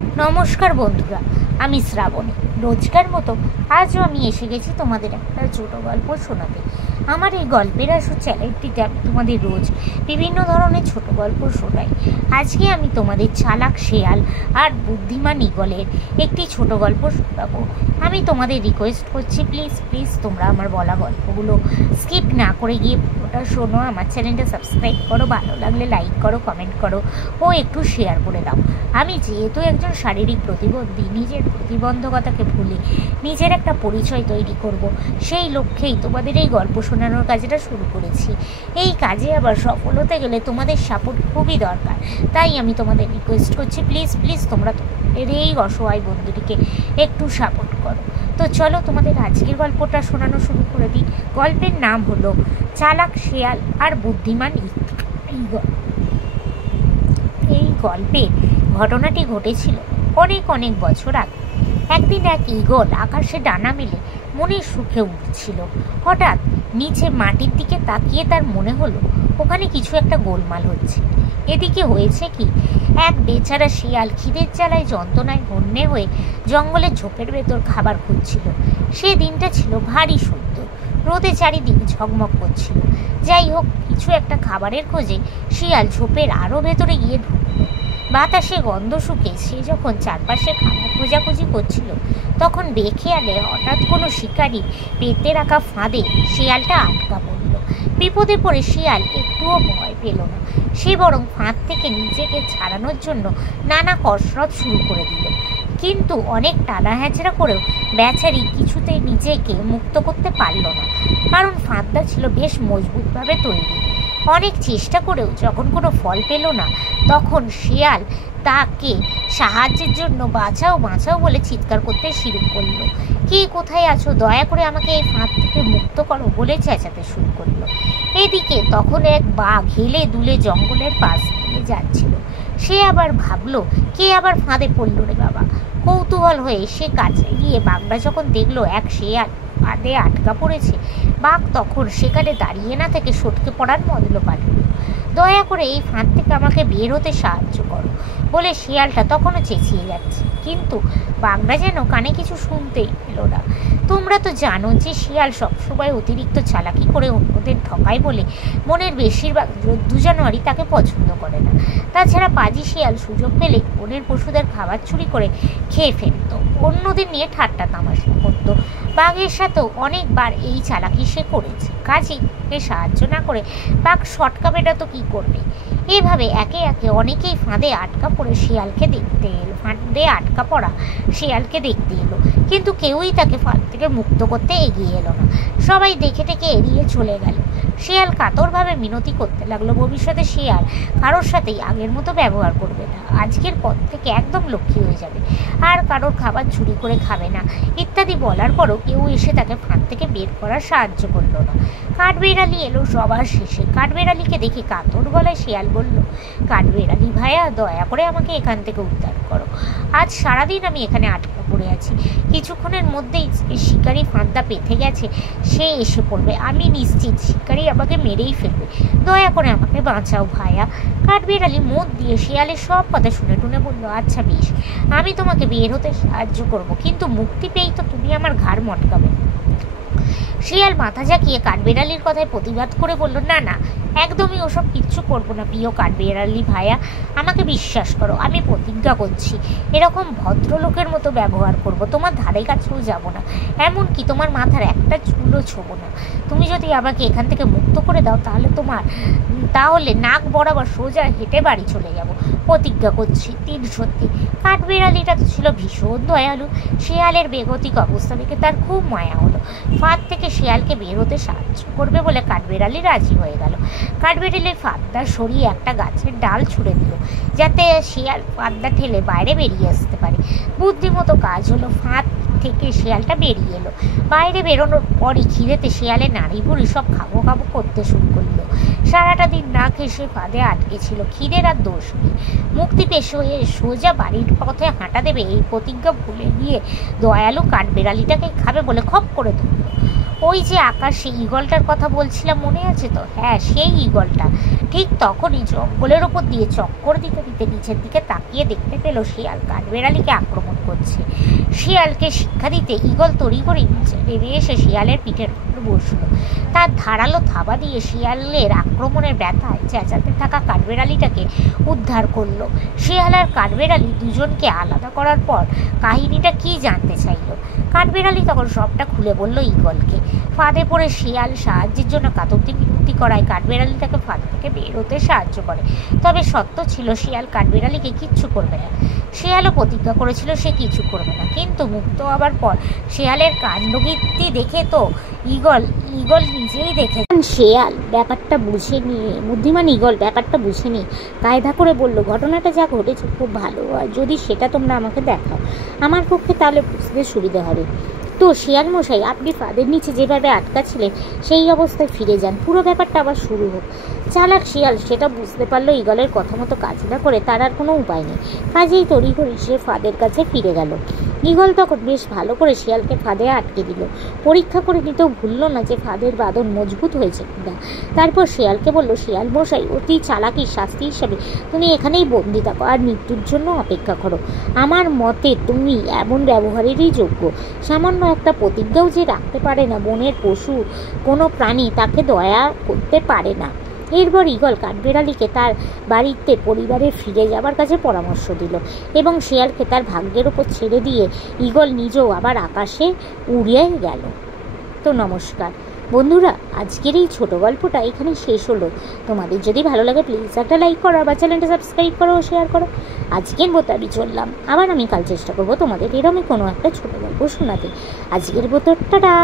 নমস্কার বন্ধুরা, আমি শ্রাবণী। রোজকার মতো আজও আমি এসে গেছি তোমাদের একটা ছোট গল্প শোনাতে। আমার এই গল্পের আসল চ্যানেলটিতে আমি তোমাদের রোজ বিভিন্ন ধরনের ছোট গল্প শোনাই। আজকে আমি তোমাদের চালাক শেয়াল আর বুদ্ধিমান ঈগলের একটি ছোট গল্প শোনাবো। আমি তোমাদের রিকোয়েস্ট করছি, প্লিজ প্লিজ তোমরা আমার বলা গল্পগুলো স্কিপ না করে গিয়ে পুরোটা শোনো। আমার চ্যানেলটা সাবস্ক্রাইব করো, ভালো লাগলে লাইক করো, কমেন্ট করো ও একটু শেয়ার করে দাও। আমি যেহেতু একজন শারীরিক প্রতিবন্ধী, নিজের প্রতিবন্ধকতাকে ভুলে নিজের একটা পরিচয় তৈরি করব, সেই লক্ষ্যেই তোমাদের এই গল্প শোনানোর কাজটা শুরু করেছি। এই কাজে আবার সফল হতে গেলে তোমাদের সাপোর্ট খুবই দরকার। তাই আমি তোমাদের রিকোয়েস্ট করছি, প্লিজ প্লিজ তোমরা তোমাদের এই অসহায় বন্ধুটিকে একটু সাপোর্ট করো। তো চলো তোমাদের আজকের গল্পটা শোনানো শুরু করে দিই। গল্পের নাম হলো চালাক শেয়াল আর বুদ্ধিমান ঈগল। এই গল্পের ঘটনাটি ঘটেছিল অনেক অনেক বছর আগে। একদিন এক ঈগল আকাশে ডানা মেলে মনের সুখে উঠছিল। হঠাৎ নিচে মাটির দিকে তাকিয়ে তার মনে হলো ওখানে কিছু একটা গোলমাল হচ্ছে। এদিকে হয়েছে কি, এক বেচারা শিয়াল খিদের জ্বালায় যন্ত্রণায় হন্যে হয়ে জঙ্গলের ঝোপের ভেতর খাবার খুঁজছিল। সে দিনটা ছিল ভারী সুন্দর, রোদে চারিদিক ঝকমক করছিল। যাই হোক, কিছু একটা খাবারের খোঁজে শিয়াল ঝোপের আরও ভেতরে গিয়ে ঢুকল। বাতাসে গন্ধ শুকে সে যখন চারপাশে খাবার খোঁজাখুঁজি করছিল, তখন বেখেয়ালে হঠাৎ কোনো শিকারী পেতে রাখা ফাঁদে শিয়ালটা আটকা পড়ল। বিপদে পড়ে শিয়াল একটুও ভয় পেল না। সে বরং ফাঁদ থেকে নিজেকে ছাড়ানোর জন্য নানা কসরত শুরু করে দিল। কিন্তু অনেক টানা হ্যাচড়া করেও বেচারি কিছুতেই নিজেকে মুক্ত করতে পারল না, কারণ ফাঁদটা ছিল বেশ মজবুতভাবে তৈরি। অনেক চেষ্টা করেও যখন কোনো ফল পেল না, তখন শিয়াল তাকে সাহায্যের জন্য বাঁচাও বাঁচাও বলে চিৎকার করতে শুরু করলো। কে কোথায় আছো, দয়া করে আমাকে এই ফাঁদ থেকে মুক্ত করো বলে চেঁচাতে শুরু করলো। এদিকে তখন এক বাঘ হেলে দুলে জঙ্গলের পাশ দিয়ে যাচ্ছিল। সে আবার ভাবলো, কে আবার ফাঁদে পড়লো রে বাবা। কৌতূহল হয়ে সে কাছে গিয়ে বাঘটা যখন দেখলো এক শিয়াল ফাঁদে আটকা পড়েছে, বাঘ তখন সেখানে দাঁড়িয়ে না থেকে সটকে পড়ার মতলব পাঠালো। দয়া করে এই ফাঁদ থেকে আমাকে বের হতে সাহায্য করো বলে শিয়ালটা তখনও চেঁচিয়ে যাচ্ছে, কিন্তু বাঘটা যেন কানে কিছু শুনতেই পেল না। তোমরা তো জানো যে শিয়াল সবসময় অতিরিক্ত চালাকি করে অন্যদের ঠকায় বলে মনের বেশিরভাগ জানোয়ারই তাকে পছন্দ করে না। তাছাড়া পাজি শিয়াল সুযোগ পেলে বনের পশুদের খাবার চুরি করে খেয়ে ফেলত, অন্যদের নিয়ে ঠাট্টা তামাশা করতো। বাঘের সাথেও অনেকবার এই চালাকি সে করেছে। কাজেই তাকে সাহায্য না করে বাঘ সটকা বেটা তো কী করবে। এভাবে একে একে অনেকেই ফাঁদে আটকা পড়ে ফাঁদে আটকা পড়া শিয়ালকে দেখতে এলো, কিন্তু কেউই তাকে ফাঁদ থেকে মুক্ত করতে এগিয়ে এলো না। সবাই দেখে টেকে এড়িয়ে চলে গেল। শিয়াল কাতরভাবে মিনতি করতে লাগলো, ভবিষ্যতে শিয়াল কারোর সাথেই আগের মতো ব্যবহার করবে না, আজকের পর থেকে একদম লক্ষ্মী হয়ে যাবে, আর কারোর খাবার চুরি করে খাবে না ইত্যাদি বলার পরও কেউ এসে তাকে ফাঁদ থেকে বের করার সাহায্য করলো না। কাঠবেড়ালি এলো সবার শেষে। কাঠবেড়ালিকে দেখে কাতর গলায় শিয়াল বলল, কাঠবেড়ালি ভাইয়া, দয়া করে আমাকে এখান থেকে উদ্ধার করো। আজ সারাদিন আমি এখানে আটকা পড়ে আছি। কিছুক্ষণের মধ্যেই শিকারি ফাঁদটা পেতে গেছে, সে এসে পড়বে। আমি নিশ্চিত শিকারি আমাকে মেরেই ফেলবে। দয়া করে আমাকে বাঁচাও ভাইয়া। কাঠবেড়ালি মত দিয়ে শিয়ালের সব কথা শুনে টুনে বলল, আচ্ছা বেশ, আমি তোমাকে বের হতে সাহায্য করব, কিন্তু মুক্তি পেয়েই তো তুমি আমার ঘাড় মটকাবে। শিয়াল মাথা ঝাঁকিয়ে কাঠবেড়ালির কথায় প্রতিবাদ করে বলল, না না, একদমই ওসব কিচ্ছু করবো না প্রিয় কাঠবেড়ালি ভাইয়া, আমাকে বিশ্বাস করো। আমি প্রতিজ্ঞা করছি এরকম ভদ্রলোকের মতো ব্যবহার করব, তোমার ধারে কাছেও যাব না, এমনকি তোমার মাথার একটা চুলও ছোবো না। তুমি যদি আমাকে এখান থেকে মুক্ত করে দাও তাহলে নাক বরাবর সোজা হেঁটে বাড়ি চলে যাব, প্রতিজ্ঞা করছি। তিন সত্যি। কাঠবেড়ালিটা তো ছিল ভীষণ দয়ালু। শিয়ালের বেগতিক অবস্থা দেখে তার খুব মায়া হলো। ফাঁদ থেকে শিয়ালকে বের হতে সাহায্য করবে বলে কাঠবেড়ালি রাজি হয়ে গেল। কাঠবেড়ালির ফাঁদটা সরিয়ে একটা গাছের ডাল ছুঁড়ে দিল, যাতে শিয়াল ফাঁদটা ঠেলে বাইরে বেরিয়ে আসতে পারে। বুদ্ধিমতো কাজ হলো। ফাঁদ থেকে শিয়ালটা বেরিয়ে এলো। বাইরে বেরোনোর পরই খিদেতে শিয়ালের নাড়ি ভুড়ি সব খাবো খাবো করতে শুরু করলো। সারাটা দিন না খেয়ে সে ফাঁদে আটকে ছিল। খিদের আর দোষ নেই। মুক্তি পেশ হয়ে সোজা বাড়ির পথে হাঁটা দেবে এই প্রতিজ্ঞা ভুলে গিয়ে দয়ালু কাঠবেড়ালিটাকে খাবে বলে খপ করে ধরল। ওই যে আকাশে ঈগলটার কথা বলছিলাম, মনে আছে তো? হ্যাঁ, সেই ঈগলটা। ঠিক তখনই জঙ্গলের ওপর দিয়ে চক্কর দিতে দিতে নিচের দিকে তাকিয়ে দেখতে পেল শিয়াল কাঠবেড়ালিকে আক্রমণ করছে। শিয়ালকে শিক্ষা দিতে ঈগল তড়িঘড়ি নিচে নেমে এসে শিয়ালের পিঠের উপর বসল। তার ধারালো থাবা দিয়ে শিয়ালের আক্রমণের ব্যথায় চেঁচাতে থাকা কাঠবেড়ালিটাকে উদ্ধার করলো। শিয়াল আর কাঠবেড়ালি দুজনকে আলাদা করার পর কাহিনীটা কি জানতে চাইল। কাঠবেড়ালি তখন সবটা খুলে বলল ঈগলকে। ফাঁদে পড়ে শিয়াল সাহায্যের জন্য কাতরটি বিনতি করায় কাঠবেড়ালিটাকে ফাঁদ থেকে বের হতে সাহায্য করে। তবে সত্য ছিল শিয়াল কাঠবেড়ালিকে কিচ্ছু করবে না। শিয়ালও প্রতিজ্ঞা করেছিল সে কিছু করবে না, কিন্তু মুক্ত হবার পর শিয়ালের কাণ্ডকীর্তি দেখে তো ঈগল নিজেই দেখে। শিয়াল ব্যাপারটা বুঝে নিয়ে, বুদ্ধিমান ঈগল ব্যাপারটা বুঝে নিয়ে কায়দা করে বলল, ঘটনাটা যা ঘটেছে খুব ভালো, আর যদি সেটা তোমরা আমাকে দেখাও আমার পক্ষে তাহলে বুঝতে সুবিধা হবে। তো শিয়াল মশাই, আপনি ফাঁদের নিচে যেভাবে আটকা ছিলেন সেই অবস্থায় ফিরে যান, পুরো ব্যাপারটা আবার শুরু হোক। চালাক শিয়াল সেটা বুঝতে পারলো ঈগলের কথা মতো কাজ না করে তার আর কোনো উপায় নেই। কাজেই তড়িঘড়ি সে ফাঁদের কাছে ফিরে গেল। ঈগল তখন বেশ ভালো করে শিয়ালকে ফাঁদে আটকে দিল। পরীক্ষা করে নিতেও ভুলল না যে ফাঁদের বাঁধন মজবুত হয়েছে কিনা। তারপর শিয়ালকে বলল, শিয়াল মশাই, অতি চালাকির শাস্তি হিসাবে তুমি এখানেই বন্দি থাকো আর মৃত্যুর জন্য অপেক্ষা করো। আমার মতে তুমি এমন ব্যবহারেরই যোগ্য। সামান্য একটা প্রতিজ্ঞাও যে রাখতে পারে না বনের পশু কোনো প্রাণী, তাকে দয়া করতে পারে না। এরপর ঈগল কাঠবেড়ালিকে তার বাড়িতে পরিবারে ফিরে যাবার কাছে পরামর্শ দিল এবং শিয়ালকে তার ভাগ্যের ওপর ছেড়ে দিয়ে ঈগল নিজেও আবার আকাশে উড়িয়ে গেল। তো নমস্কার বন্ধুরা, আজকের এই ছোটো গল্পটা এখানে শেষ হলো। তোমাদের যদি ভালো লাগে প্লিজ একটা লাইক করো, আবার চ্যানেলটা সাবস্ক্রাইব করো ও শেয়ার করো। আজকের মতো আমি চললাম, আবার আমি কাল চেষ্টা করবো তোমাদের এরকমই কোনো একটা ছোটো গল্প শোনাতে। আজকের মতো টাটা।